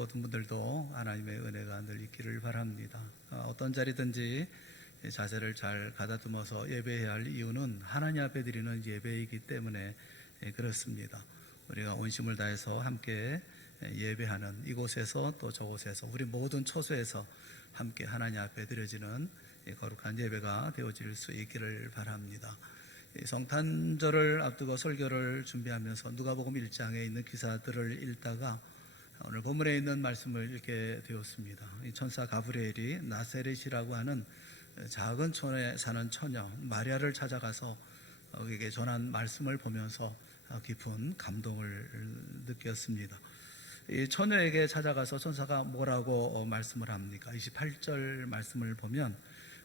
모든 분들도 하나님의 은혜가 늘 있기를 바랍니다. 어떤 자리든지 자세를 잘 가다듬어서 예배해야 할 이유는 하나님 앞에 드리는 예배이기 때문에 그렇습니다. 우리가 온심을 다해서 함께 예배하는 이곳에서 또 저곳에서 우리 모든 처소에서 함께 하나님 앞에 드려지는 거룩한 예배가 되어질 수 있기를 바랍니다. 성탄절을 앞두고 설교를 준비하면서 누가복음 1장에 있는 기사들을 읽다가 오늘 본문에 있는 말씀을 읽게 되었습니다. 이 천사 가브리엘이 나세렛이라고 하는 작은 촌에 사는 처녀 마리아를 찾아가서 그에게 전한 말씀을 보면서 깊은 감동을 느꼈습니다. 이 처녀에게 찾아가서 천사가 뭐라고 말씀을 합니까? 28절 말씀을 보면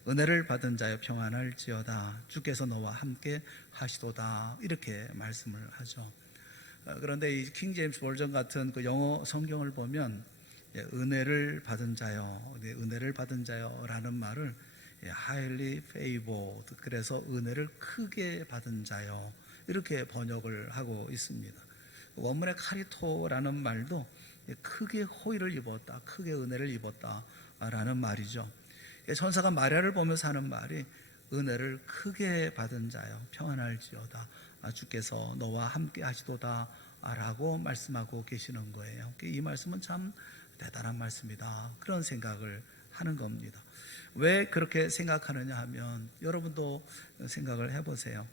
은혜를 받은 자여 평안할지어다 주께서 너와 함께 하시도다 이렇게 말씀을 하죠. 그런데 이 킹 제임스 버전 같은 그 영어 성경을 보면 은혜를 받은 자여, 은혜를 받은 자여라는 말을 highly favored, 그래서 은혜를 크게 받은 자여 이렇게 번역을 하고 있습니다. 원문의 카리토라는 말도 크게 호의를 입었다, 크게 은혜를 입었다라는 말이죠. 천사가 마리아를 보면서 하는 말이 은혜를 크게 받은 자여 평안할지어다 주께서 너와 함께 하시도다 라고 말씀하고 계시는 거예요. 이 말씀은 참 대단한 말씀이다 그런 생각을 하는 겁니다. 왜 그렇게 생각하느냐 하면 여러분도 생각을 해보세요.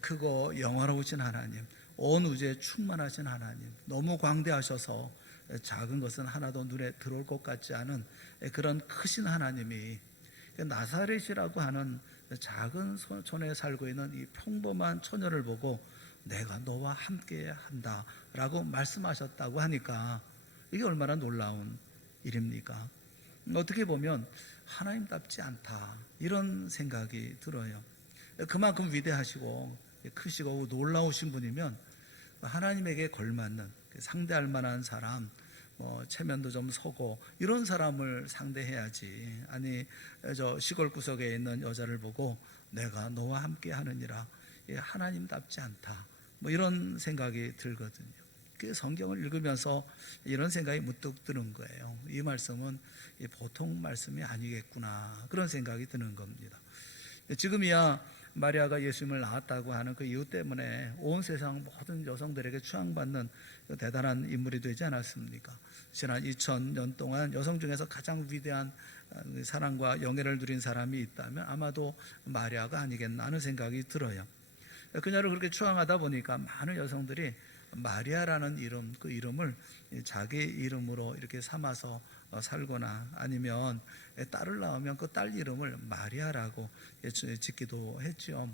크고 영화로우신 하나님, 온 우주에 충만하신 하나님, 너무 광대하셔서 작은 것은 하나도 눈에 들어올 것 같지 않은 그런 크신 하나님이 나사렛이라고 하는 작은 촌에 살고 있는 이 평범한 처녀를 보고 내가 너와 함께 한다 라고 말씀하셨다고 하니까 이게 얼마나 놀라운 일입니까? 어떻게 보면 하나님답지 않다 이런 생각이 들어요. 그만큼 위대하시고 크시고 놀라우신 분이면 하나님에게 걸맞는 상대할 만한 사람, 체면도 좀 서고 이런 사람을 상대해야지. 아니 저 시골 구석에 있는 여자를 보고 내가 너와 함께 하느니라 하나님답지 않다 이런 생각이 들거든요. 그 성경을 읽으면서 이런 생각이 문득 드는 거예요. 이 말씀은 보통 말씀이 아니겠구나 그런 생각이 드는 겁니다. 지금이야 마리아가 예수님을 낳았다고 하는 그 이유 때문에 온 세상 모든 여성들에게 추앙받는 대단한 인물이 되지 않았습니까? 지난 2000년 동안 여성 중에서 가장 위대한 사랑과 영예를 누린 사람이 있다면 아마도 마리아가 아니겠나 하는 생각이 들어요. 그녀를 그렇게 추앙하다 보니까 많은 여성들이 마리아라는 이름, 그 이름을 자기 이름으로 이렇게 삼아서 살거나 아니면 딸을 낳으면 그 딸 이름을 마리아라고 짓기도 했죠.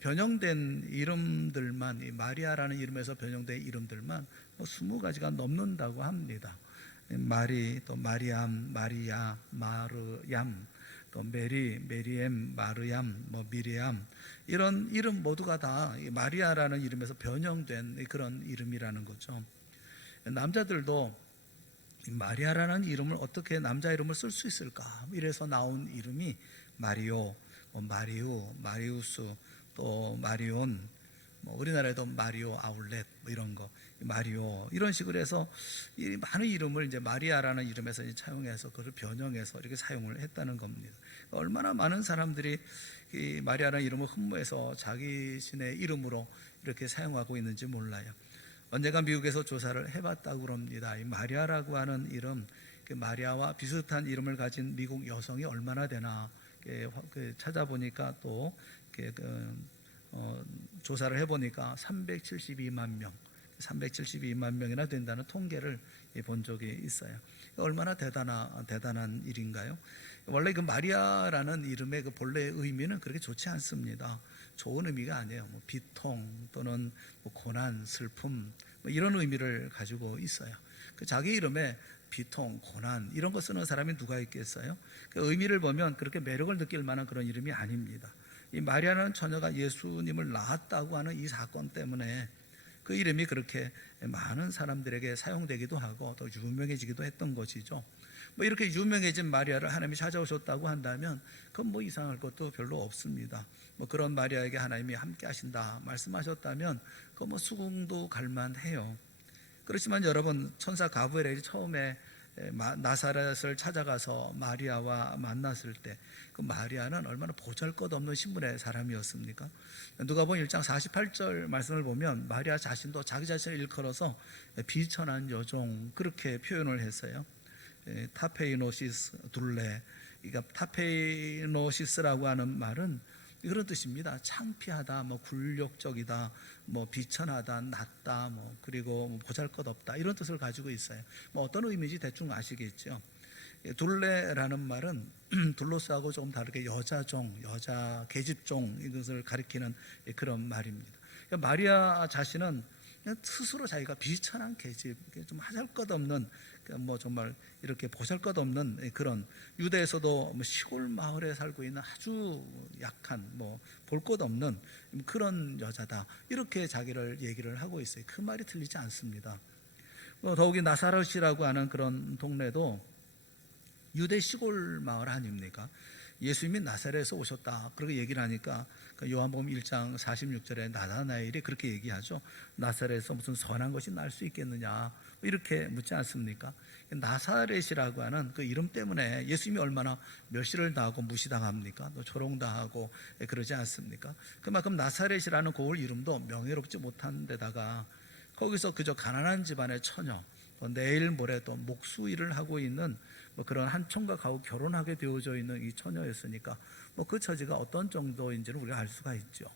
변형된 이름들만, 이 마리아라는 이름에서 변형된 이름들만 20가지가 넘는다고 합니다. 마리, 또 마리암, 마리아, 마르얌, 또 메리, 메리엠, 마르얌, 미리암 이런 이름 모두가 다 마리아라는 이름에서 변형된 그런 이름이라는 거죠. 남자들도 마리아라는 이름을 어떻게 남자 이름을 쓸 수 있을까? 이래서 나온 이름이 마리오, 마리우, 마리우스, 또 마리온, 우리나라에도 마리오 아울렛 이런 거, 마리오 이런 식으로 해서 이 많은 이름을 이제 마리아라는 이름에서 차용해서 그걸 변형해서 이렇게 사용을 했다는 겁니다. 얼마나 많은 사람들이 이 마리아라는 이름을 흠모해서 자기 신의 이름으로 이렇게 사용하고 있는지 몰라요. 언젠가 미국에서 조사를 해봤다고 그럽니다. 이 마리아라고 하는 이름, 그 마리아와 비슷한 이름을 가진 미국 여성이 얼마나 되나 찾아보니까 또 조사를 해보니까 372만 명, 372만 명이나 된다는 통계를 본 적이 있어요. 얼마나 대단한 일인가요? 원래 그 마리아라는 이름의 그 본래의 의미는 그렇게 좋지 않습니다. 좋은 의미가 아니에요. 비통 또는 고난, 슬픔 이런 의미를 가지고 있어요. 그 자기 이름에 비통, 고난 이런 거 쓰는 사람이 누가 있겠어요? 그 의미를 보면 그렇게 매력을 느낄 만한 그런 이름이 아닙니다. 이 마리아라는 처녀가 예수님을 낳았다고 하는 이 사건 때문에 그 이름이 그렇게 많은 사람들에게 사용되기도 하고 또 유명해지기도 했던 것이죠. 이렇게 유명해진 마리아를 하나님이 찾아오셨다고 한다면 그건 이상할 것도 별로 없습니다. 그런 마리아에게 하나님이 함께 하신다 말씀하셨다면 그건 수긍도 갈만해요. 그렇지만 여러분, 천사 가브리엘이 처음에 나사렛을 찾아가서 마리아와 만났을 때 그 마리아는 얼마나 보잘것없는 신분의 사람이었습니까? 누가복음 1장 48절 말씀을 보면 마리아 자신도 자기 자신을 일컬어서 비천한 여종 그렇게 표현을 했어요. 타페이노시스 둘레. 그러니까 타페이노시스라고 하는 말은 그런 뜻입니다. 창피하다, 뭐 굴욕적이다, 뭐 비천하다, 낮다, 뭐 그리고 뭐 보잘것없다 이런 뜻을 가지고 있어요. 뭐 어떤 의미인지 대충 아시겠죠. 둘레라는 말은 둘로스하고 조금 다르게 여자종, 여자 계집종 이것을 가리키는 그런 말입니다. 그러니까 마리아 자신은 스스로 자기가 비천한 계집, 좀 하잘것없는 뭐 정말 이렇게 보잘것없는 그런 유대에서도 뭐 시골 마을에 살고 있는 아주 약한 뭐 볼 것 없는 그런 여자다 이렇게 자기를 얘기를 하고 있어요. 그 말이 틀리지 않습니다. 더욱이 나사렛이라고 하는 그런 동네도 유대 시골 마을 아닙니까? 예수님이 나사렛에서 오셨다 그렇게 얘기를 하니까 요한복음 1장 46절에 나다나엘이 그렇게 얘기하죠. 나사렛에서 무슨 선한 것이 날 수 있겠느냐 이렇게 묻지 않습니까? 나사렛이라고 하는 그 이름 때문에 예수님이 얼마나 멸시를 당하고 무시당합니까? 또 조롱당하고 그러지 않습니까? 그만큼 나사렛이라는 고을 이름도 명예롭지 못한 데다가 거기서 그저 가난한 집안의 처녀, 내일 모레 또 목수일을 하고 있는 뭐 그런 한 총각 하고 결혼하게 되어져 있는 이 처녀였으니까 뭐 그 처지가 어떤 정도인지를 우리가 알 수가 있죠.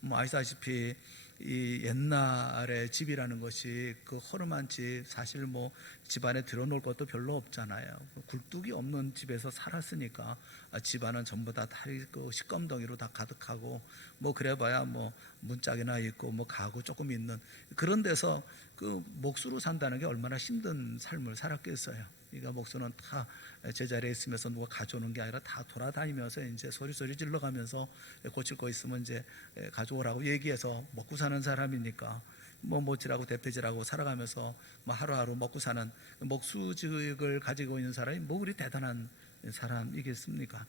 뭐 아시다시피 이 옛날에 집이라는 것이 그 허름한 집, 사실 뭐 집안에 들여놓을 것도 별로 없잖아요. 굴뚝이 없는 집에서 살았으니까 집안은 전부 다 그 시꺼먼덩이로 다 가득하고 뭐 그래봐야 뭐 문짝이나 있고 뭐 가구 조금 있는 그런 데서 그 목수로 산다는 게 얼마나 힘든 삶을 살았겠어요. 그러니까 목수는 다 제자리에 있으면서 누가 가져오는 게 아니라 다 돌아다니면서 이제 소리 질러가면서 고칠 거 있으면 이제 가져오라고 얘기해서 먹고 사는 사람이니까 뭐 모찌라고 대패질하고 살아가면서 뭐 하루하루 먹고 사는 목수직을 가지고 있는 사람이 뭐 그리 대단한 사람이겠습니까?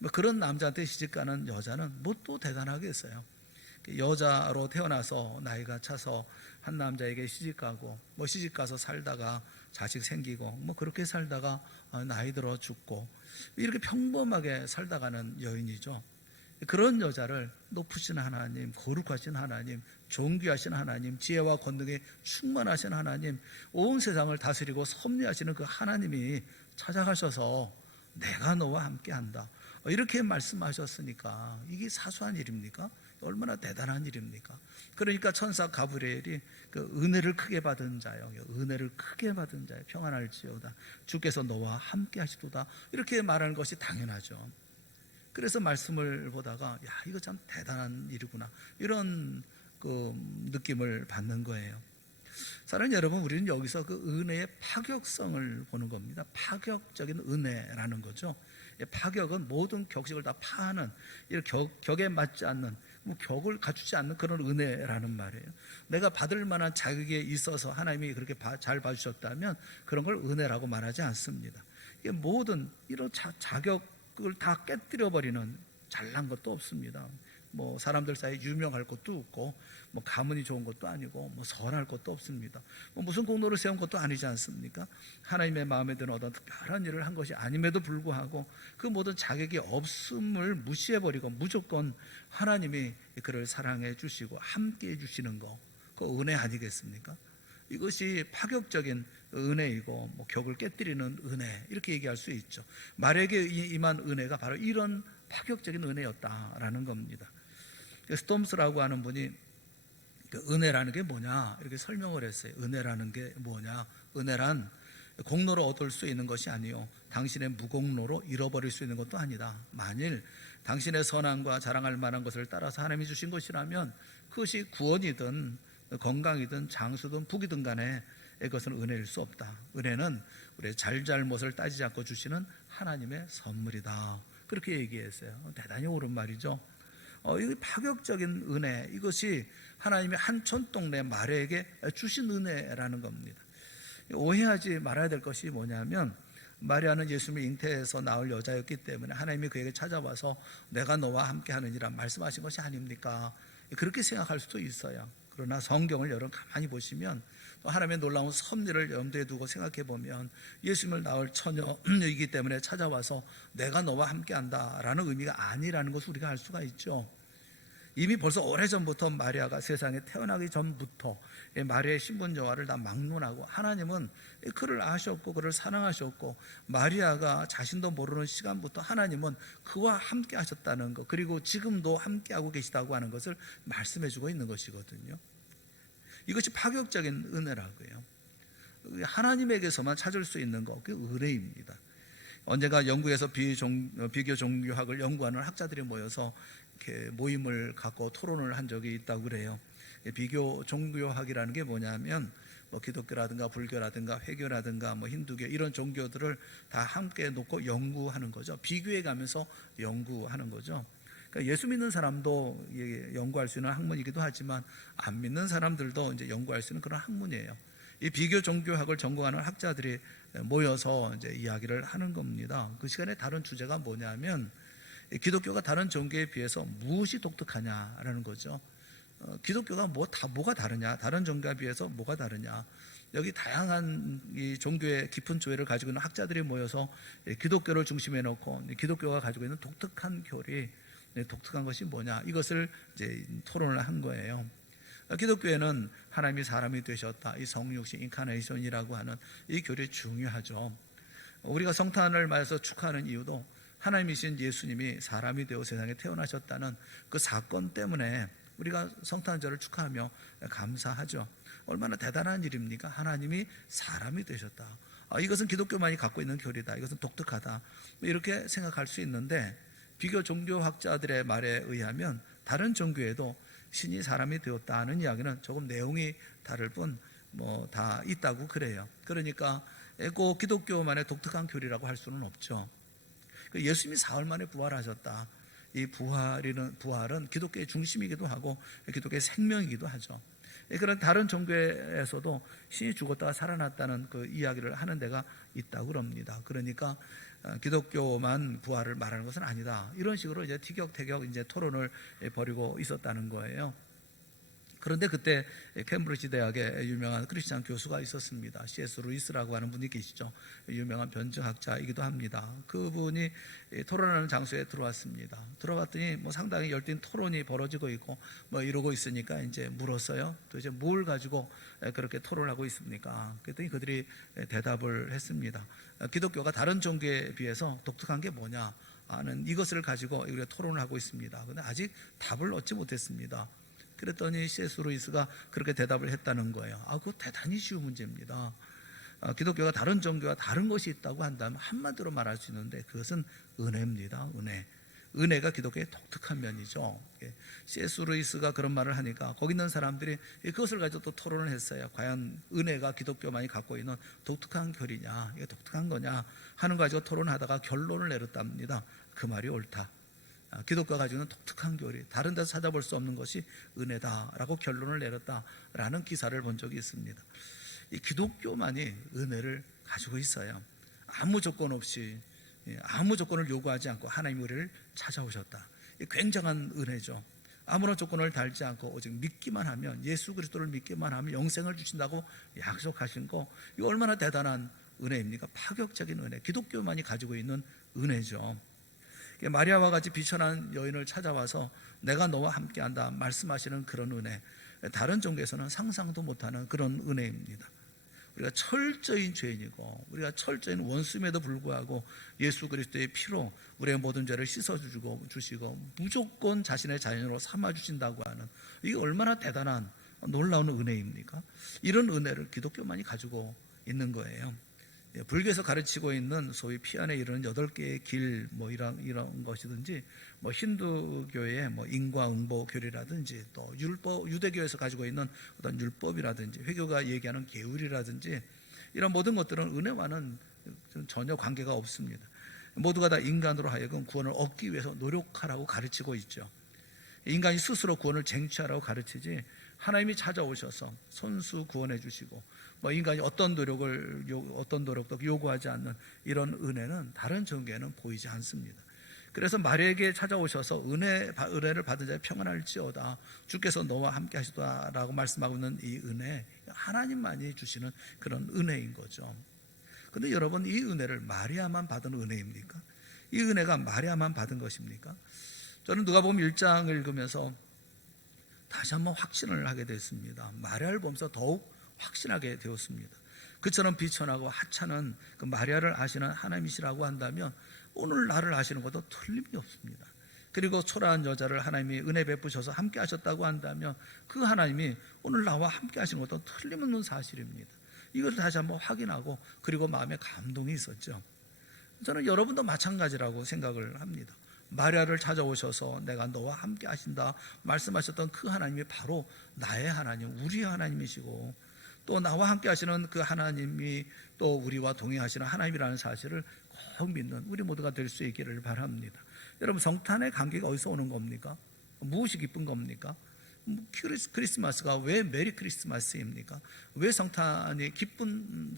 뭐 그런 남자한테 시집가는 여자는 뭐 또 대단하겠어요. 여자로 태어나서 나이가 차서 한 남자에게 시집가고 뭐 시집가서 살다가 자식 생기고 뭐 그렇게 살다가 나이 들어 죽고 이렇게 평범하게 살다가는 여인이죠. 그런 여자를 높으신 하나님, 거룩하신 하나님, 존귀하신 하나님, 지혜와 권능에 충만하신 하나님, 온 세상을 다스리고 섭리하시는 그 하나님이 찾아가셔서 내가 너와 함께한다 이렇게 말씀하셨으니까 이게 사소한 일입니까? 얼마나 대단한 일입니까? 그러니까 천사 가브리엘이 그 은혜를 크게 받은 자여, 은혜를 크게 받은 자여 평안할지어다 주께서 너와 함께 하시도다 이렇게 말하는 것이 당연하죠. 그래서 말씀을 보다가 야 이거 참 대단한 일이구나 이런 그 느낌을 받는 거예요. 사랑하는 여러분, 우리는 여기서 그 은혜의 파격성을 보는 겁니다. 파격적인 은혜라는 거죠. 파격은 모든 격식을 다 파하는, 격에 맞지 않는, 격을 갖추지 않는 그런 은혜라는 말이에요. 내가 받을 만한 자격에 있어서 하나님이 그렇게 잘 봐주셨다면 그런 걸 은혜라고 말하지 않습니다. 이게 모든 이런 자격을 다 깨뜨려버리는 잘난 것도 없습니다. 뭐 사람들 사이에 유명할 것도 없고 뭐 가문이 좋은 것도 아니고 뭐 선할 것도 없습니다. 뭐 무슨 공로를 세운 것도 아니지 않습니까? 하나님의 마음에 드는 어떤 특별한 일을 한 것이 아님에도 불구하고 그 모든 자격이 없음을 무시해버리고 무조건 하나님이 그를 사랑해 주시고 함께 해 주시는 거, 그 은혜 아니겠습니까? 이것이 파격적인 은혜이고 뭐 격을 깨뜨리는 은혜 이렇게 얘기할 수 있죠. 말에게 임한 은혜가 바로 이런 파격적인 은혜였다라는 겁니다. 스톰스라고 하는 분이 은혜라는 게 뭐냐 이렇게 설명을 했어요. 은혜라는 게 뭐냐? 은혜란 공로로 얻을 수 있는 것이 아니요 당신의 무공로로 잃어버릴 수 있는 것도 아니다. 만일 당신의 선함과 자랑할 만한 것을 따라서 하나님이 주신 것이라면 그것이 구원이든 건강이든 장수든 북이든 간에 그것은 은혜일 수 없다. 은혜는 우리의 잘잘못을 따지지 않고 주시는 하나님의 선물이다. 그렇게 얘기했어요. 대단히 옳은 말이죠. 이 파격적인 은혜, 이것이 하나님이 한촌동네 마리아에게 주신 은혜라는 겁니다. 오해하지 말아야 될 것이 뭐냐면 마리아는 예수님을 잉태해서 낳을 여자였기 때문에 하나님이 그에게 찾아와서 내가 너와 함께 하느니라 말씀하신 것이 아닙니까? 그렇게 생각할 수도 있어요. 그러나 성경을 여러분 가만히 보시면 또 하나님의 놀라운 섭리를 염두에 두고 생각해 보면 예수님을 낳을 처녀이기 때문에 찾아와서 내가 너와 함께한다라는 의미가 아니라는 것을 우리가 알 수가 있죠. 이미 벌써 오래전부터 마리아가 세상에 태어나기 전부터 마리아의 신분 여하를 다 막론하고 하나님은 그를 아셨고 그를 사랑하셨고 마리아가 자신도 모르는 시간부터 하나님은 그와 함께 하셨다는 것, 그리고 지금도 함께하고 계시다고 하는 것을 말씀해 주고 있는 것이거든요. 이것이 파격적인 은혜라고요. 하나님에게서만 찾을 수 있는 것, 그게 은혜입니다. 언젠가 영국에서 비교 종교학을 연구하는 학자들이 모여서 이렇게 모임을 갖고 토론을 한 적이 있다고 그래요. 비교 종교학이라는 게 뭐냐면 기독교라든가 불교라든가 회교라든가 힌두교 이런 종교들을 다 함께 놓고 연구하는 거죠. 비교해 가면서 연구하는 거죠. 그러니까 예수 믿는 사람도 연구할 수 있는 학문이기도 하지만 안 믿는 사람들도 이제 연구할 수 있는 그런 학문이에요. 이 비교 종교학을 전공하는 학자들이 모여서 이제 이야기를 하는 겁니다. 그 시간에 다른 주제가 뭐냐면 기독교가 다른 종교에 비해서 무엇이 독특하냐라는 거죠. 기독교가 뭐가 다르냐, 다른 종교에 비해서 뭐가 다르냐. 여기 다양한 이 종교의 깊은 조예를 가지고 있는 학자들이 모여서 기독교를 중심에 놓고 기독교가 가지고 있는 독특한 교리, 독특한 것이 뭐냐, 이것을 이제 토론을 한 거예요. 기독교에는 하나님이 사람이 되셨다, 이 성육신 인카네이션이라고 하는 이 교리 중요하죠. 우리가 성탄을 맞아서 축하하는 이유도 하나님이신 예수님이 사람이 되어 세상에 태어나셨다는 그 사건 때문에 우리가 성탄절을 축하하며 감사하죠. 얼마나 대단한 일입니까? 하나님이 사람이 되셨다. 이것은 기독교만이 갖고 있는 교리다. 이것은 독특하다. 이렇게 생각할 수 있는데 비교 종교학자들의 말에 의하면 다른 종교에도 신이 사람이 되었다는 이야기는 조금 내용이 다를 뿐 다 있다고 그래요. 그러니까 꼭 기독교만의 독특한 교리라고 할 수는 없죠. 예수님이 사흘 만에 부활하셨다. 이 부활은 기독교의 중심이기도 하고 기독교의 생명이기도 하죠. 그런 다른 종교에서도 신이 죽었다가 살아났다는 그 이야기를 하는 데가 있다고 그럽니다. 그러니까 기독교만 부활을 말하는 것은 아니다. 이런 식으로 이제 티격태격 이제 토론을 벌이고 있었다는 거예요. 그런데 그때 캠브리지 대학에 유명한 크리스찬 교수가 있었습니다. C.S. 루이스라고 하는 분이 계시죠. 유명한 변증학자이기도 합니다. 그분이 토론하는 장소에 들어왔습니다. 들어갔더니 상당히 열띤 토론이 벌어지고 있고 이러고 있으니까 이제 물었어요. 도대체 뭘 가지고 그렇게 토론하고 있습니까? 그랬더니 그들이 대답을 했습니다. 기독교가 다른 종교에 비해서 독특한 게 뭐냐 하는 이것을 가지고 우리가 토론을 하고 있습니다. 그런데 아직 답을 얻지 못했습니다. 그랬더니 C.S. 루이스가 그렇게 대답을 했다는 거예요. 그거 대단히 쉬운 문제입니다. 기독교가 다른 종교와 다른 것이 있다고 한다면 한마디로 말할 수 있는데 그것은 은혜입니다. 은혜가 기독교의 독특한 면이죠. C.S. 루이스가 그런 말을 하니까 거기 있는 사람들이 그것을 가지고 또 토론을 했어요. 과연 은혜가 기독교만이 갖고 있는 독특한 교리냐, 이게 독특한 거냐 하는 거 가지고 토론하다가 결론을 내렸답니다. 그 말이 옳다. 기독교가 가지고 있는 독특한 교리, 다른 데서 찾아볼 수 없는 것이 은혜다라고 결론을 내렸다라는 기사를 본 적이 있습니다. 이 기독교만이 은혜를 가지고 있어요. 아무 조건 없이, 아무 조건을 요구하지 않고 하나님이 우리를 찾아오셨다. 굉장한 은혜죠. 아무런 조건을 달지 않고 오직 믿기만 하면, 예수 그리스도를 믿기만 하면 영생을 주신다고 약속하신 거, 이거 얼마나 대단한 은혜입니까? 파격적인 은혜, 기독교만이 가지고 있는 은혜죠. 마리아와 같이 비천한 여인을 찾아와서 내가 너와 함께한다 말씀하시는 그런 은혜, 다른 종교에서는 상상도 못하는 그런 은혜입니다. 우리가 철저히 죄인이고 우리가 철저히 원수임에도 불구하고 예수 그리스도의 피로 우리의 모든 죄를 씻어주시고 무조건 자신의 자녀로 삼아주신다고 하는, 이게 얼마나 대단한 놀라운 은혜입니까? 이런 은혜를 기독교만이 가지고 있는 거예요. 불교에서 가르치고 있는 소위 피 안에 이르는 8개의 길 이런 것이든지 힌두교의 인과응보 교리라든지 또 유대교에서 가지고 있는 어떤 율법이라든지 회교가 얘기하는 계율이라든지 이런 모든 것들은 은혜와는 전혀 관계가 없습니다. 모두가 다 인간으로 하여금 구원을 얻기 위해서 노력하라고 가르치고 있죠. 인간이 스스로 구원을 쟁취하라고 가르치지 하나님이 찾아오셔서 손수 구원해 주시고 인간이 어떤 노력도 요구하지 않는 이런 은혜는 다른 종교에는 보이지 않습니다. 그래서 마리아에게 찾아오셔서 은혜를 받은 자의 평안할지어다, 주께서 너와 함께 하시다라고 말씀하고 있는 이 은혜, 하나님만이 주시는 그런 은혜인 거죠. 근데 여러분, 이 은혜를 마리아만 받은 은혜입니까? 이 은혜가 마리아만 받은 것입니까? 저는 누가복음 1장을 읽으면서 다시 한번 확신을 하게 됐습니다. 마리아를 보면서 더욱 확신하게 되었습니다. 그처럼 비천하고 하찮은 그 마리아를 아시는 하나님이시라고 한다면 오늘 나를 아시는 것도 틀림이 없습니다. 그리고 초라한 여자를 하나님이 은혜 베푸셔서 함께 하셨다고 한다면 그 하나님이 오늘 나와 함께 하시는 것도 틀림없는 사실입니다. 이걸 다시 한번 확인하고, 그리고 마음에 감동이 있었죠. 저는 여러분도 마찬가지라고 생각을 합니다. 마리아를 찾아오셔서 내가 너와 함께 하신다 말씀하셨던 그 하나님이 바로 나의 하나님, 우리의 하나님이시고, 또 나와 함께 하시는 그 하나님이 또 우리와 동행하시는 하나님이라는 사실을 꼭 믿는 우리 모두가 될 수 있기를 바랍니다. 여러분, 성탄의 감기가 어디서 오는 겁니까? 무엇이 기쁜 겁니까? 크리스마스가 왜 메리 크리스마스입니까? 왜 성탄이 기쁜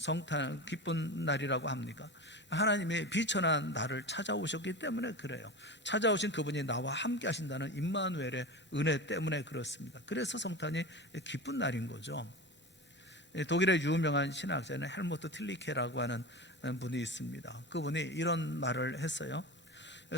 날이라고 합니까? 하나님이 비천한 나를 찾아오셨기 때문에 그래요. 찾아오신 그분이 나와 함께 하신다는 임마누엘의 은혜 때문에 그렇습니다. 그래서 성탄이 기쁜 날인 거죠. 독일의 유명한 신학자는 헬무트 틸리케라고 하는 분이 있습니다. 그분이 이런 말을 했어요.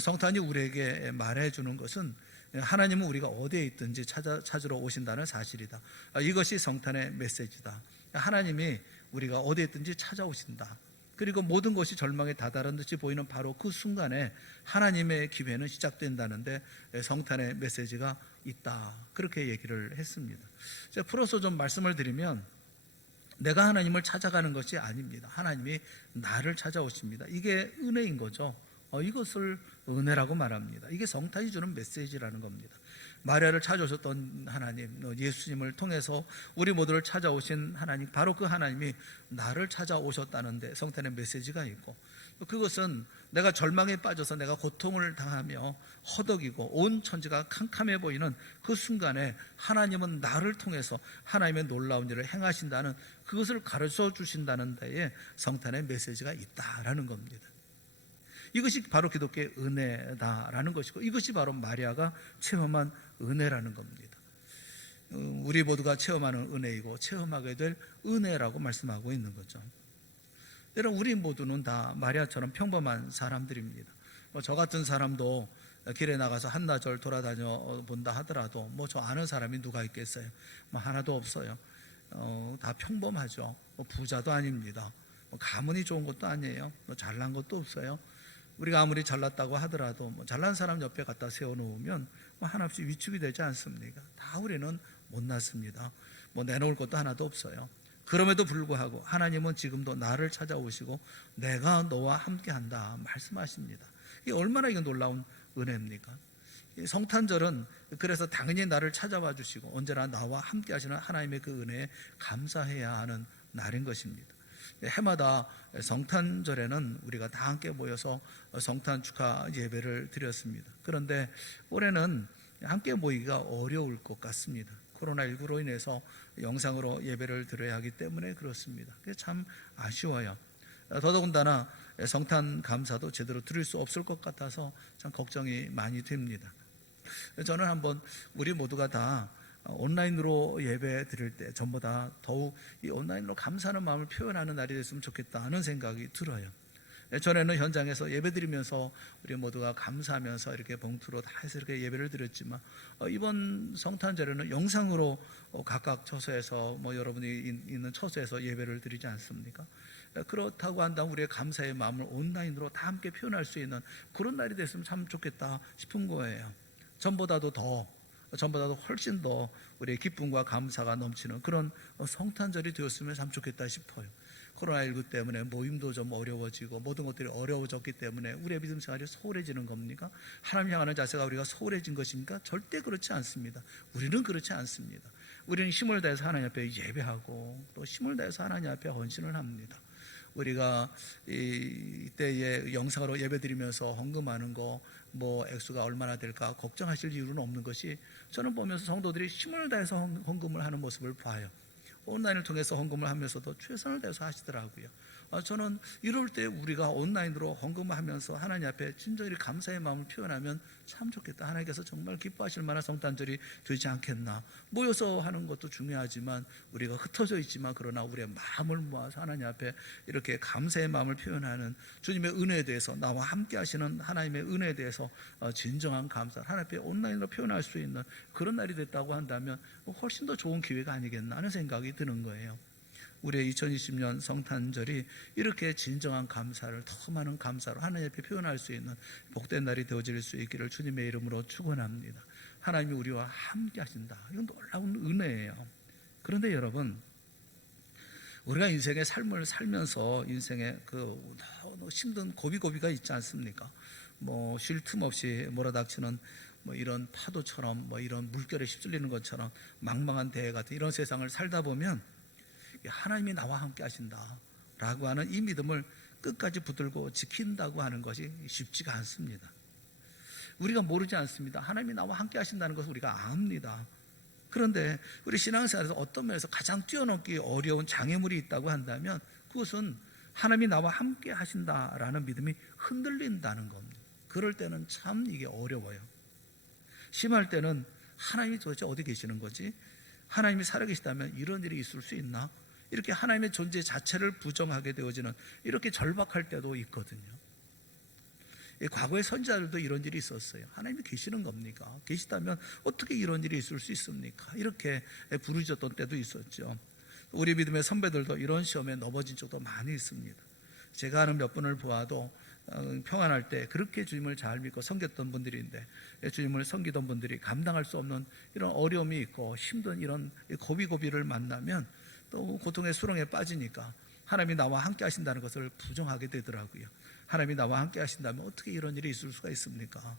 성탄이 우리에게 말해주는 것은 하나님은 우리가 어디에 있든지 찾으러 오신다는 사실이다. 이것이 성탄의 메시지다. 하나님이 우리가 어디에 있든지 찾아오신다. 그리고 모든 것이 절망에 다다른 듯이 보이는 바로 그 순간에 하나님의 기회는 시작된다는데 성탄의 메시지가 있다. 그렇게 얘기를 했습니다. 제가 풀어서 좀 말씀을 드리면, 내가 하나님을 찾아가는 것이 아닙니다. 하나님이 나를 찾아오십니다. 이게 은혜인 거죠. 이것을 은혜라고 말합니다. 이게 성탄이 주는 메시지라는 겁니다. 마리아를 찾아오셨던 하나님, 예수님을 통해서 우리 모두를 찾아오신 하나님, 바로 그 하나님이 나를 찾아오셨다는데 성탄의 메시지가 있고, 그것은 내가 절망에 빠져서 내가 고통을 당하며 허덕이고 온 천지가 캄캄해 보이는 그 순간에 하나님은 나를 통해서 하나님의 놀라운 일을 행하신다는, 그것을 가르쳐 주신다는 데에 성탄의 메시지가 있다라는 겁니다. 이것이 바로 기독교의 은혜다라는 것이고, 이것이 바로 마리아가 체험한 은혜라는 겁니다. 우리 모두가 체험하는 은혜이고 체험하게 될 은혜라고 말씀하고 있는 거죠. 여러분, 우리 모두는 다 마리아처럼 평범한 사람들입니다. 저 같은 사람도 길에 나가서 한나절 돌아다녀 본다 하더라도 저 아는 사람이 누가 있겠어요? 하나도 없어요. 다 평범하죠. 부자도 아닙니다. 가문이 좋은 것도 아니에요. 잘난 것도 없어요. 우리가 아무리 잘났다고 하더라도 잘난 사람 옆에 갖다 세워놓으면 하나없이 위축이 되지 않습니까? 다 우리는 못났습니다. 내놓을 것도 하나도 없어요. 그럼에도 불구하고 하나님은 지금도 나를 찾아오시고 내가 너와 함께한다 말씀하십니다. 이게 얼마나 이건 놀라운 은혜입니까? 성탄절은 그래서 당연히 나를 찾아와 주시고 언제나 나와 함께 하시는 하나님의 그 은혜에 감사해야 하는 날인 것입니다. 해마다 성탄절에는 우리가 다 함께 모여서 성탄 축하 예배를 드렸습니다. 그런데 올해는 함께 모이기가 어려울 것 같습니다. 코로나19로 인해서 영상으로 예배를 드려야 하기 때문에 그렇습니다. 그게 참 아쉬워요. 더더군다나 성탄 감사도 제대로 드릴 수 없을 것 같아서 참 걱정이 많이 됩니다. 저는 한번 우리 모두가 다 온라인으로 예배 드릴 때 전보다 더욱 이 온라인으로 감사하는 마음을 표현하는 날이 됐으면 좋겠다는 생각이 들어요. 전에는 현장에서 예배 드리면서 우리 모두가 감사하면서 이렇게 봉투로 다 해서 이렇게 예배를 드렸지만 이번 성탄절에는 영상으로 각각 처소에서 여러분이 있는 처소에서 예배를 드리지 않습니까? 그렇다고 한다면 우리의 감사의 마음을 온라인으로 다 함께 표현할 수 있는 그런 날이 됐으면 참 좋겠다 싶은 거예요. 전보다도 훨씬 더 우리의 기쁨과 감사가 넘치는 그런 성탄절이 되었으면 참 좋겠다 싶어요. 코로나19 때문에 모임도 좀 어려워지고 모든 것들이 어려워졌기 때문에 우리의 믿음 생활이 소홀해지는 겁니까? 하나님 향하는 자세가 우리가 소홀해진 것입니까? 절대 그렇지 않습니다. 우리는 그렇지 않습니다. 우리는 힘을 다해서 하나님 앞에 예배하고 또 힘을 다해서 하나님 앞에 헌신을 합니다. 우리가 이때에 영상으로 예배드리면서 헌금하는 거 액수가 얼마나 될까 걱정하실 이유는 없는 것이, 저는 보면서 성도들이 힘을 다해서 헌금을 하는 모습을 봐요. 온라인을 통해서 헌금을 하면서도 최선을 다해서 하시더라고요. 저는 이럴 때 우리가 온라인으로 헌금하면서 하나님 앞에 진정히 감사의 마음을 표현하면 참 좋겠다. 하나님께서 정말 기뻐하실 만한 성탄절이 되지 않겠나. 모여서 하는 것도 중요하지만 우리가 흩어져 있지만 그러나 우리의 마음을 모아서 하나님 앞에 이렇게 감사의 마음을 표현하는 주님의 은혜에 대해서, 나와 함께 하시는 하나님의 은혜에 대해서 진정한 감사를 하나님 앞에 온라인으로 표현할 수 있는 그런 날이 됐다고 한다면 훨씬 더 좋은 기회가 아니겠나 하는 생각이 드는 거예요. 우리의 2020년 성탄절이 이렇게 진정한 감사를, 더 많은 감사로 하나님 앞에 표현할 수 있는 복된 날이 되어질 수 있기를 주님의 이름으로 축원합니다. 하나님이 우리와 함께 하신다. 이건 놀라운 은혜예요. 그런데 여러분, 우리가 인생의 삶을 살면서 인생에 그 힘든 고비고비가 있지 않습니까? 쉴 틈 없이 몰아닥치는 이런 파도처럼, 이런 물결에 휩쓸리는 것처럼 망망한 대해 같은 이런 세상을 살다 보면 하나님이 나와 함께 하신다 라고 하는 이 믿음을 끝까지 붙들고 지킨다고 하는 것이 쉽지가 않습니다. 우리가 모르지 않습니다. 하나님이 나와 함께 하신다는 것을 우리가 압니다. 그런데 우리 신앙생활에서 어떤 면에서 가장 뛰어넘기 어려운 장애물이 있다고 한다면 그것은 하나님이 나와 함께 하신다라는 믿음이 흔들린다는 겁니다. 그럴 때는 참 이게 어려워요. 심할 때는 하나님이 도대체 어디 계시는 거지? 하나님이 살아계시다면 이런 일이 있을 수 있나? 이렇게 하나님의 존재 자체를 부정하게 되어지는 이렇게 절박할 때도 있거든요. 과거의 선지자들도 이런 일이 있었어요. 하나님이 계시는 겁니까? 계시다면 어떻게 이런 일이 있을 수 있습니까? 이렇게 부르짖었던 때도 있었죠. 우리 믿음의 선배들도 이런 시험에 넘어진 적도 많이 있습니다. 제가 아는 몇 분을 보아도 평안할 때 그렇게 주님을 잘 믿고 섬겼던 분들인데, 주님을 섬기던 분들이 감당할 수 없는 이런 어려움이 있고 힘든 이런 고비고비를 만나면 또 고통의 수렁에 빠지니까 하나님이 나와 함께 하신다는 것을 부정하게 되더라고요. 하나님이 나와 함께 하신다면 어떻게 이런 일이 있을 수가 있습니까?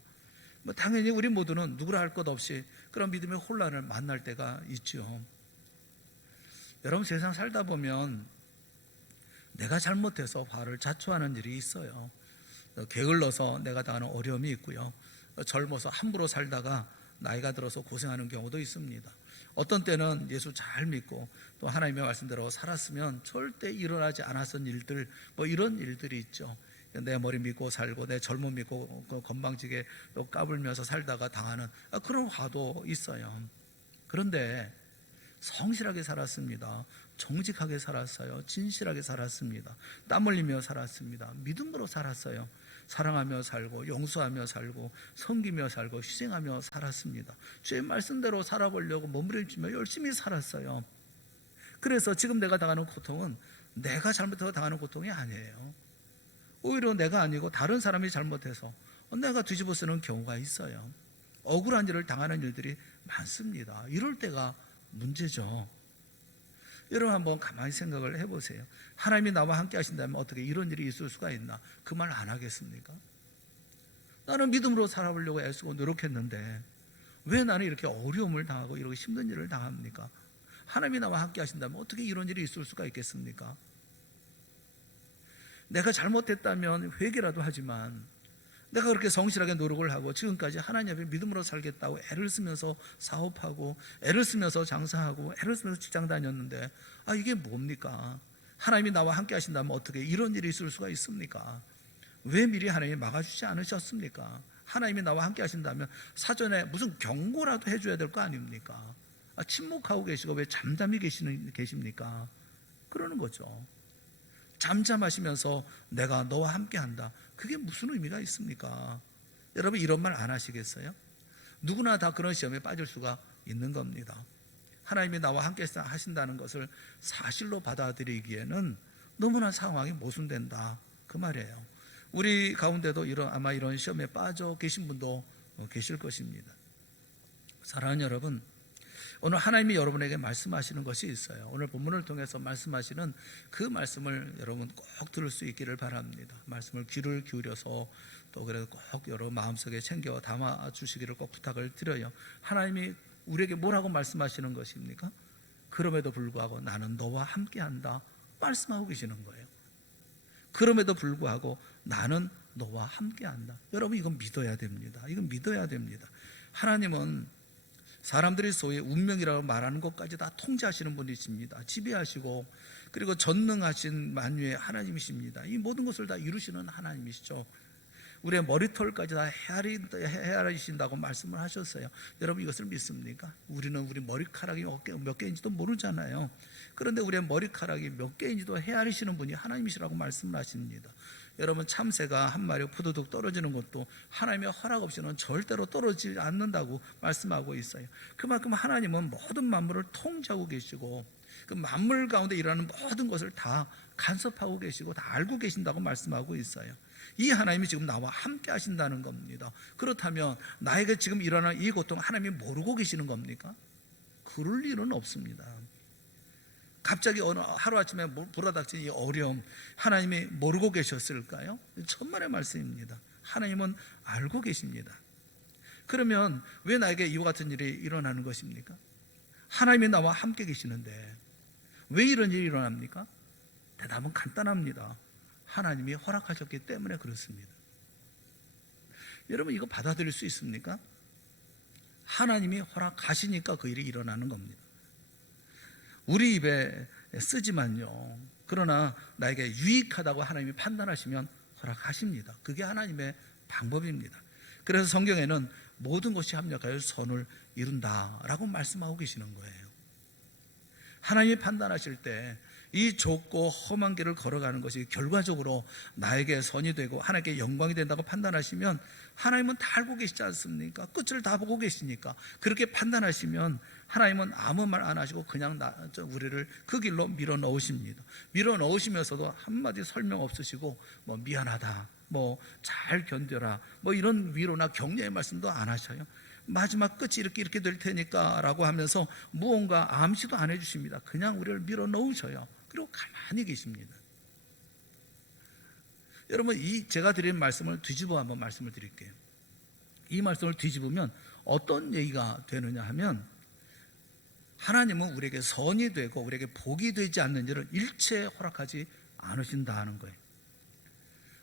당연히 우리 모두는 누구라 할 것 없이 그런 믿음의 혼란을 만날 때가 있죠. 여러분, 세상 살다 보면 내가 잘못해서 화를 자초하는 일이 있어요. 게을러서 내가 당하는 어려움이 있고요. 젊어서 함부로 살다가 나이가 들어서 고생하는 경우도 있습니다. 어떤 때는 예수 잘 믿고 또 하나님의 말씀대로 살았으면 절대 일어나지 않았던 일들, 이런 일들이 있죠. 내 머리 믿고 살고 내 젊음 믿고 건방지게 또 까불면서 살다가 당하는 그런 화도 있어요. 그런데 성실하게 살았습니다. 정직하게 살았어요. 진실하게 살았습니다. 땀 흘리며 살았습니다. 믿음으로 살았어요. 사랑하며 살고 용서하며 살고 섬기며 살고 희생하며 살았습니다. 주의 말씀대로 살아보려고 몸부림치며 열심히 살았어요. 그래서 지금 내가 당하는 고통은 내가 잘못해서 당하는 고통이 아니에요. 오히려 내가 아니고 다른 사람이 잘못해서 내가 뒤집어 쓰는 경우가 있어요. 억울한 일을 당하는 일들이 많습니다. 이럴 때가 문제죠. 여러분, 한번 가만히 생각을 해보세요. 하나님이 나와 함께 하신다면 어떻게 이런 일이 있을 수가 있나? 그 말 안 하겠습니까? 나는 믿음으로 살아보려고 애쓰고 노력했는데 왜 나는 이렇게 어려움을 당하고 이렇게 힘든 일을 당합니까? 하나님이 나와 함께 하신다면 어떻게 이런 일이 있을 수가 있겠습니까? 내가 잘못했다면 회개라도 하지만 내가 그렇게 성실하게 노력을 하고 지금까지 하나님 앞에 믿음으로 살겠다고 애를 쓰면서 사업하고 애를 쓰면서 장사하고 애를 쓰면서 직장 다녔는데 이게 뭡니까? 하나님이 나와 함께 하신다면 어떻게 이런 일이 있을 수가 있습니까? 왜 미리 하나님이 막아주지 않으셨습니까? 하나님이 나와 함께 하신다면 사전에 무슨 경고라도 해줘야 될 거 아닙니까? 침묵하고 계시고 왜 잠잠히 계십니까? 그러는 거죠. 잠잠하시면서 내가 너와 함께 한다. 그게 무슨 의미가 있습니까? 여러분, 이런 말 안 하시겠어요? 누구나 다 그런 시험에 빠질 수가 있는 겁니다. 하나님이 나와 함께 하신다는 것을 사실로 받아들이기에는 너무나 상황이 모순된다, 그 말이에요. 우리 가운데도 아마 이런 시험에 빠져 계신 분도 계실 것입니다. 사랑하는 여러분, 오늘 하나님이 여러분에게 말씀하시는 것이 있어요. 오늘 본문을 통해서 말씀하시는 그 말씀을 여러분 꼭 들을 수 있기를 바랍니다. 말씀을 귀를 기울여서 또 그래도 꼭 여러분 마음속에 챙겨 담아 주시기를 꼭 부탁을 드려요. 하나님이 우리에게 뭐라고 말씀하시는 것입니까? 그럼에도 불구하고 나는 너와 함께한다 말씀하고 계시는 거예요. 그럼에도 불구하고 나는 너와 함께한다. 여러분, 이건 믿어야 됩니다. 이건 믿어야 됩니다. 하나님은 사람들이 소위 운명이라고 말하는 것까지 다 통제하시는 분이십니다. 지배하시고 그리고 전능하신 만유의 하나님이십니다. 이 모든 것을 다 이루시는 하나님이시죠. 우리의 머리털까지 다 헤아리신다고 말씀을 하셨어요. 여러분 이것을 믿습니까? 우리는 우리 머리카락이 몇 개인지도 모르잖아요. 그런데 우리의 머리카락이 몇 개인지도 헤아리시는 분이 하나님이시라고 말씀을 하십니다. 여러분 참새가 한 마리 푸드득 떨어지는 것도 하나님의 허락 없이는 절대로 떨어지지 않는다고 말씀하고 있어요. 그만큼 하나님은 모든 만물을 통제하고 계시고 그 만물 가운데 일어나는 모든 것을 다 간섭하고 계시고 다 알고 계신다고 말씀하고 있어요. 이 하나님이 지금 나와 함께 하신다는 겁니다. 그렇다면 나에게 지금 일어나는 이 고통 하나님이 모르고 계시는 겁니까? 그럴 일은 없습니다. 갑자기 어느 하루아침에 불어닥친 이 어려움 하나님이 모르고 계셨을까요? 천만의 말씀입니다. 하나님은 알고 계십니다. 그러면 왜 나에게 이와 같은 일이 일어나는 것입니까? 하나님이 나와 함께 계시는데 왜 이런 일이 일어납니까? 대답은 간단합니다. 하나님이 허락하셨기 때문에 그렇습니다. 여러분 이거 받아들일 수 있습니까? 하나님이 허락하시니까 그 일이 일어나는 겁니다. 우리 입에 쓰지만요, 그러나 나에게 유익하다고 하나님이 판단하시면 허락하십니다. 그게 하나님의 방법입니다. 그래서 성경에는 모든 것이 합력하여 선을 이룬다라고 말씀하고 계시는 거예요. 하나님이 판단하실 때 이 좁고 험한 길을 걸어가는 것이 결과적으로 나에게 선이 되고 하나님께 영광이 된다고 판단하시면 하나님은 다 알고 계시지 않습니까? 끝을 다 보고 계시니까 그렇게 판단하시면 하나님은 아무 말 안 하시고 그냥 우리를 그 길로 밀어 넣으십니다. 밀어 넣으시면서도 한마디 설명 없으시고 뭐 미안하다, 뭐 잘 견뎌라, 뭐 이런 위로나 격려의 말씀도 안 하셔요. 마지막 끝이 이렇게 될 테니까 라고 하면서 무언가 암시도 안 해주십니다. 그냥 우리를 밀어 넣으셔요. 그리고 가만히 계십니다. 여러분 이 제가 드린 말씀을 뒤집어 한번 말씀을 드릴게요. 이 말씀을 뒤집으면 어떤 얘기가 되느냐 하면 하나님은 우리에게 선이 되고 우리에게 복이 되지 않는 일을 일체 허락하지 않으신다는 거예요.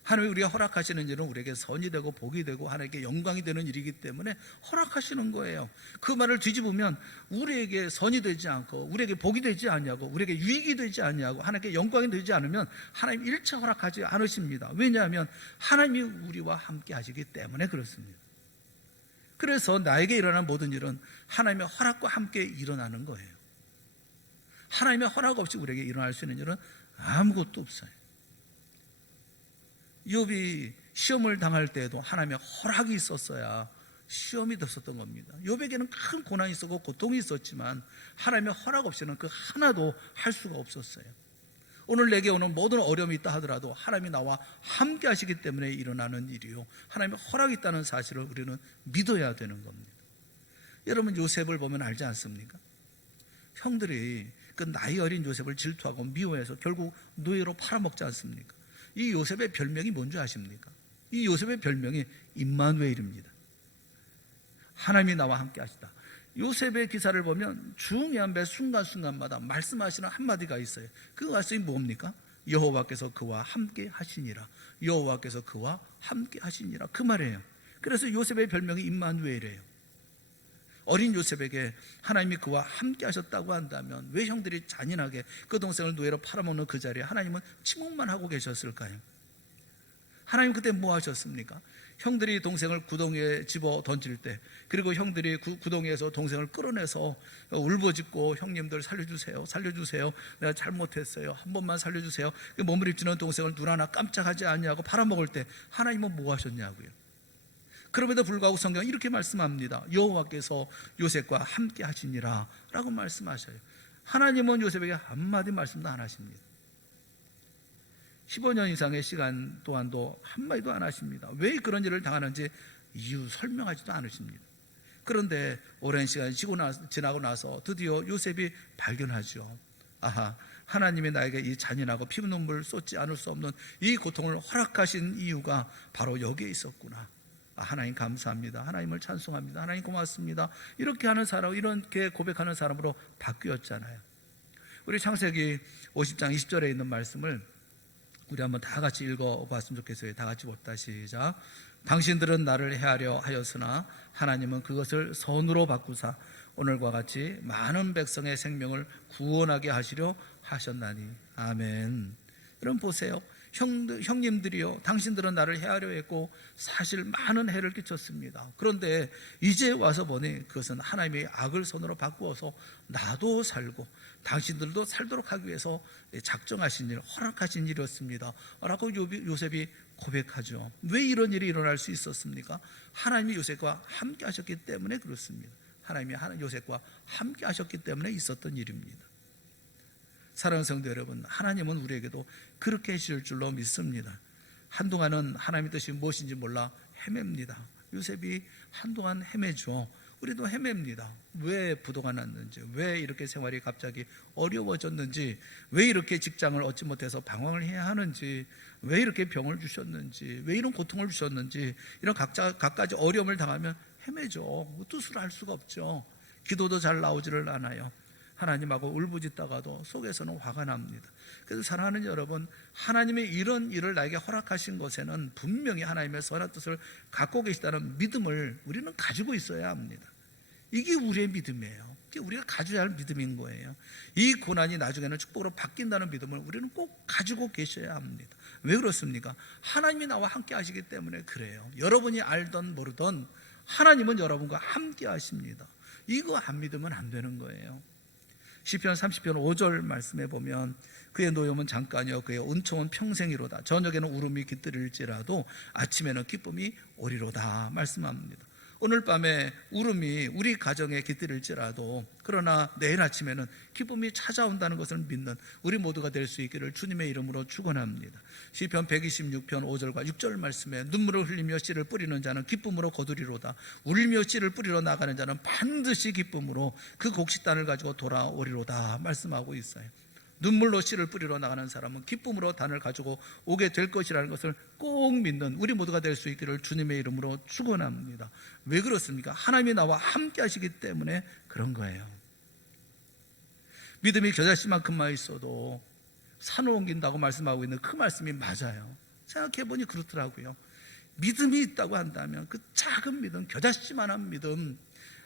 하나님이 우리가 허락하시는 일은 우리에게 선이 되고 복이 되고 하나님께 영광이 되는 일이기 때문에 허락하시는 거예요. 그 말을 뒤집으면 우리에게 선이 되지 않고 우리에게 복이 되지 않냐고 우리에게 유익이 되지 않냐고 하나님께 영광이 되지 않으면 하나님 일체 허락하지 않으십니다. 왜냐하면 하나님이 우리와 함께 하시기 때문에 그렇습니다. 그래서 나에게 일어난 모든 일은 하나님의 허락과 함께 일어나는 거예요. 하나님의 허락 없이 우리에게 일어날 수 있는 일은 아무것도 없어요. 욥이 시험을 당할 때에도 하나님의 허락이 있었어야 시험이 됐었던 겁니다. 욥에게는 큰 고난이 있었고 고통이 있었지만 하나님의 허락 없이는 그 하나도 할 수가 없었어요. 오늘 내게 오는 모든 어려움이 있다 하더라도 하나님이 나와 함께 하시기 때문에 일어나는 일이요, 하나님의 허락이 있다는 사실을 우리는 믿어야 되는 겁니다. 여러분 요셉을 보면 알지 않습니까? 형들이 그 나이 어린 요셉을 질투하고 미워해서 결국 노예로 팔아먹지 않습니까? 이 요셉의 별명이 뭔지 아십니까? 이 요셉의 별명이 임마누엘입니다. 하나님이 나와 함께 하시다. 요셉의 기사를 보면 중요한 매 순간순간마다 말씀하시는 한마디가 있어요. 그 말씀이 뭡니까? 여호와께서 그와 함께 하시니라. 여호와께서 그와 함께 하시니라. 그 말이에요. 그래서 요셉의 별명이 임마누엘이에요. 어린 요셉에게 하나님이 그와 함께 하셨다고 한다면 왜 형들이 잔인하게 그 동생을 노예로 팔아먹는 그 자리에 하나님은 침묵만 하고 계셨을까요? 하나님 그때 뭐 하셨습니까? 형들이 동생을 구덩이에 집어 던질 때, 그리고 형들이 구덩이에서 동생을 끌어내서 울부짖고 형님들 살려주세요, 살려주세요, 내가 잘못했어요, 한 번만 살려주세요, 몸부림치는 동생을 눈 하나 깜짝하지 않냐고 팔아먹을 때 하나님은 뭐 하셨냐고요? 그럼에도 불구하고 성경은 이렇게 말씀합니다. 여호와께서 요셉과 함께 하시니라 라고 말씀하셔요. 하나님은 요셉에게 한마디 말씀도 안 하십니다. 15년 이상의 시간 동안도 한마디도 안 하십니다. 왜 그런 일을 당하는지 이유 설명하지도 않으십니다. 그런데 오랜 시간이 지나고 나서 드디어 요셉이 발견하죠. 아하, 하나님이 나에게 이 잔인하고 피눈물 쏟지 않을 수 없는 이 고통을 허락하신 이유가 바로 여기에 있었구나. 하나님 감사합니다, 하나님을 찬송합니다, 하나님 고맙습니다, 이렇게 하는 사람, 이렇게 고백하는 사람으로 바뀌었잖아요. 우리 창세기 50장 20절에 있는 말씀을 우리 한번 다 같이 읽어봤으면 좋겠어요. 다 같이 봅시다. 시작. 당신들은 나를 해하려 하였으나 하나님은 그것을 선으로 바꾸사 오늘과 같이 많은 백성의 생명을 구원하게 하시려 하셨나니. 아멘. 여러분 보세요. 형님들이요, 당신들은 나를 해하려 했고 사실 많은 해를 끼쳤습니다. 그런데 이제 와서 보니 그것은 하나님의 악을 손으로 바꾸어서 나도 살고 당신들도 살도록 하기 위해서 작정하신 일, 허락하신 일이었습니다 라고 요셉이 고백하죠. 왜 이런 일이 일어날 수 있었습니까? 하나님이 요셉과 함께 하셨기 때문에 그렇습니다. 하나님이 요셉과 함께 하셨기 때문에 있었던 일입니다. 사랑하는 성도 여러분, 하나님은 우리에게도 그렇게 해주실 줄로 믿습니다. 한동안은 하나님의 뜻이 무엇인지 몰라 헤맵니다. 요셉이 한동안 헤매죠. 우리도 헤맵니다. 왜 부도가 났는지, 왜 이렇게 생활이 갑자기 어려워졌는지, 왜 이렇게 직장을 얻지 못해서 방황을 해야 하는지, 왜 이렇게 병을 주셨는지, 왜 이런 고통을 주셨는지, 이런 각가지 어려움을 당하면 헤매죠. 뜻으로 할 수가 없죠. 기도도 잘 나오지를 않아요. 하나님하고 울부짖다가도 속에서는 화가 납니다. 그래서 사랑하는 여러분, 하나님의 이런 일을 나에게 허락하신 것에는 분명히 하나님의 선한 뜻을 갖고 계시다는 믿음을 우리는 가지고 있어야 합니다. 이게 우리의 믿음이에요. 이게 우리가 가져야 할 믿음인 거예요. 이 고난이 나중에는 축복으로 바뀐다는 믿음을 우리는 꼭 가지고 계셔야 합니다. 왜 그렇습니까? 하나님이 나와 함께 하시기 때문에 그래요. 여러분이 알던 모르던 하나님은 여러분과 함께 하십니다. 이거 안 믿으면 안 되는 거예요. 시편 30편 5절 말씀에 보면 그의 노염은 잠깐이요 그의 은총은 평생이로다. 저녁에는 울음이 깃들일지라도 아침에는 기쁨이 오리로다 말씀합니다. 오늘 밤에 울음이 우리 가정에 깃들일지라도 그러나 내일 아침에는 기쁨이 찾아온다는 것을 믿는 우리 모두가 될 수 있기를 주님의 이름으로 축원합니다. 시편 126편 5절과 6절 말씀에 눈물을 흘리며 씨를 뿌리는 자는 기쁨으로 거두리로다. 울며 씨를 뿌리러 나가는 자는 반드시 기쁨으로 그 곡식단을 가지고 돌아오리로다 말씀하고 있어요. 눈물로 씨를 뿌리러 나가는 사람은 기쁨으로 단을 가지고 오게 될 것이라는 것을 꼭 믿는 우리 모두가 될 수 있기를 주님의 이름으로 축원합니다. 왜 그렇습니까? 하나님이 나와 함께 하시기 때문에 그런 거예요. 믿음이 겨자씨만큼만 있어도 산을 옮긴다고 말씀하고 있는 그 말씀이 맞아요. 생각해보니 그렇더라고요. 믿음이 있다고 한다면 그 작은 믿음, 겨자씨만한 믿음,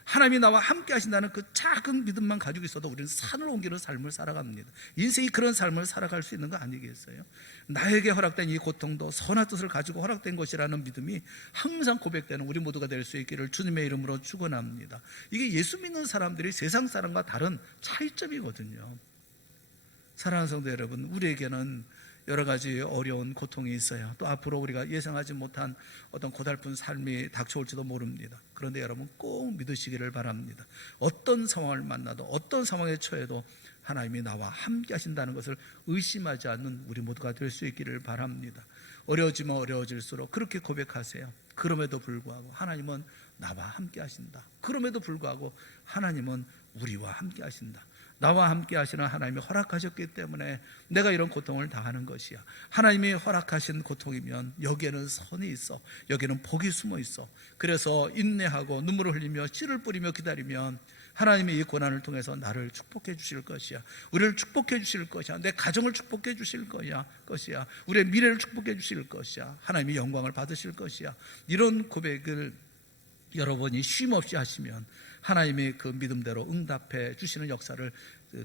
하나님이 나와 함께 하신다는 그 작은 믿음만 가지고 있어도 우리는 산을 옮기는 삶을 살아갑니다. 인생이 그런 삶을 살아갈 수 있는 거 아니겠어요? 나에게 허락된 이 고통도 선한 뜻을 가지고 허락된 것이라는 믿음이 항상 고백되는 우리 모두가 될 수 있기를 주님의 이름으로 축원합니다. 이게 예수 믿는 사람들이 세상 사람과 다른 차이점이거든요. 사랑하는 성도 여러분, 우리에게는 여러 가지 어려운 고통이 있어요. 또 앞으로 우리가 예상하지 못한 어떤 고달픈 삶이 닥쳐올지도 모릅니다. 그런데 여러분 꼭 믿으시기를 바랍니다. 어떤 상황을 만나도 어떤 상황에 처해도 하나님이 나와 함께 하신다는 것을 의심하지 않는 우리 모두가 될 수 있기를 바랍니다. 어려워지면 어려워질수록 그렇게 고백하세요. 그럼에도 불구하고 하나님은 나와 함께 하신다. 그럼에도 불구하고 하나님은 우리와 함께 하신다. 나와 함께 하시는 하나님이 허락하셨기 때문에 내가 이런 고통을 당하는 것이야. 하나님이 허락하신 고통이면 여기에는 선이 있어. 여기에는 복이 숨어 있어. 그래서 인내하고 눈물을 흘리며 씨를 뿌리며 기다리면 하나님이 이 고난을 통해서 나를 축복해 주실 것이야. 우리를 축복해 주실 것이야. 내 가정을 축복해 주실 것이야. 우리의 미래를 축복해 주실 것이야. 하나님이 영광을 받으실 것이야. 이런 고백을 여러분이 쉼없이 하시면 하나님이 그 믿음대로 응답해 주시는 역사를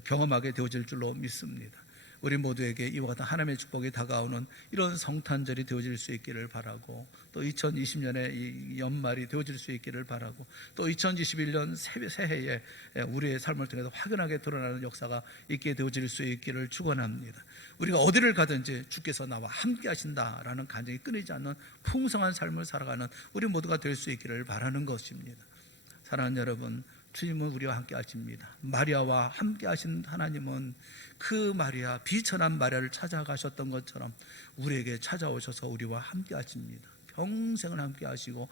경험하게 되어질 줄로 믿습니다. 우리 모두에게 이와 같은 하나님의 축복이 다가오는 이런 성탄절이 되어질 수 있기를 바라고, 또 2020년의 이 연말이 되어질 수 있기를 바라고, 또 2021년 새해에 우리의 삶을 통해서 확연하게 드러나는 역사가 있게 되어질 수 있기를 축원합니다. 우리가 어디를 가든지 주께서 나와 함께 하신다라는 간증이 끊이지 않는 풍성한 삶을 살아가는 우리 모두가 될 수 있기를 바라는 것입니다. 사랑하는 여러분, 주님은 우리와 함께 하십니다. 마리아와 함께 하신 하나님은 그 마리아, 비천한 마리아를 찾아가셨던 것처럼 우리에게 찾아오셔서 우리와 함께 하십니다. 평생을 함께 하시고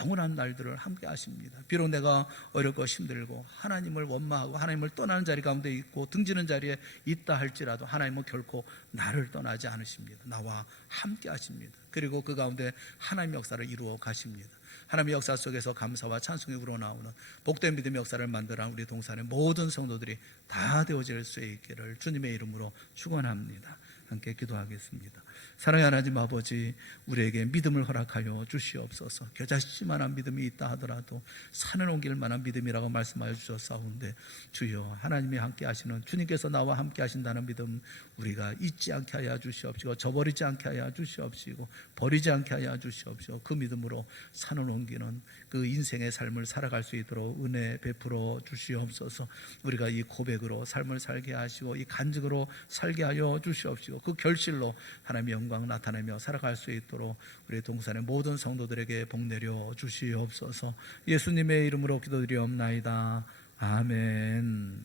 영원한 날들을 함께 하십니다. 비록 내가 어렵고 힘들고 하나님을 원망하고 하나님을 떠나는 자리 가운데 있고 등지는 자리에 있다 할지라도 하나님은 결코 나를 떠나지 않으십니다. 나와 함께 하십니다. 그리고 그 가운데 하나님의 역사를 이루어 가십니다. 하나님의 역사 속에서 감사와 찬송이 우러나오는 복된 믿음의 역사를 만들어 우리 동산의 모든 성도들이 다 되어질 수 있기를 주님의 이름으로 축원합니다. 함께 기도하겠습니다. 사랑의 하나님 아버지, 우리에게 믿음을 허락하여 주시옵소서. 겨자씨만한 믿음이 있다 하더라도 산을 옮길 만한 믿음이라고 말씀하여 주셨사온데, 주여 하나님이 함께 하시는, 주님께서 나와 함께 하신다는 믿음 우리가 잊지 않게 하여 주시옵시고, 저버리지 않게 하여 주시옵시고, 버리지 않게 하여 주시옵시고, 그 믿음으로 산을 옮기는 그 인생의 삶을 살아갈 수 있도록 은혜 베풀어 주시옵소서. 우리가 이 고백으로 삶을 살게 하시고 이 간증으로 살게 하여 주시옵시고, 그 결실로 하나님의 영광 나타내며 살아갈 수 있도록 우리 동산의 모든 성도들에게 복 내려 주시옵소서. 예수님의 이름으로 기도드리옵나이다. 아멘.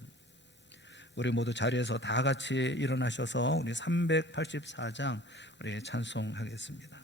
우리 모두 자리에서 다 같이 일어나셔서 우리 384장 우리 찬송하겠습니다.